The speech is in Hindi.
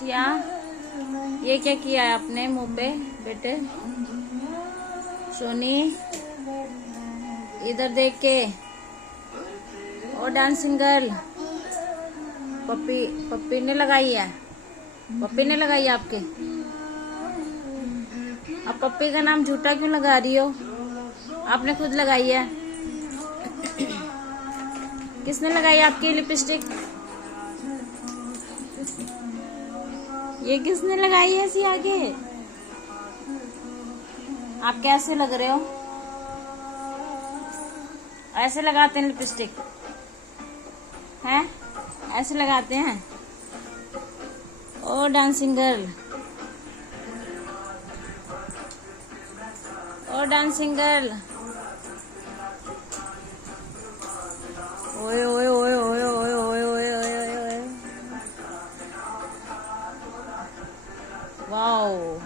सिया, ये क्या किया है आपने मुंह पे बेटे? सोनी, इधर देख के। ओ डांसिंग गर्ल, पप्पी पप्पी ने लगाई है, पप्पी ने लगाई है आपके। अब पप्पी का नाम झूठा क्यों लगा रही हो? आपने खुद लगाई है। किसने लगाई आपकी लिपस्टिक? ये किसने लगाई है सिया के? आप कैसे लग रहे हो? ऐसे लगाते हैं लिपस्टिक? हैं? ऐसे लगाते हैं? ओ डांसिंग गर्ल, ओ डांसिंग गर्ल, ओए ओए ओए ओए ओए ओए ओए ओए ओए, वाओ।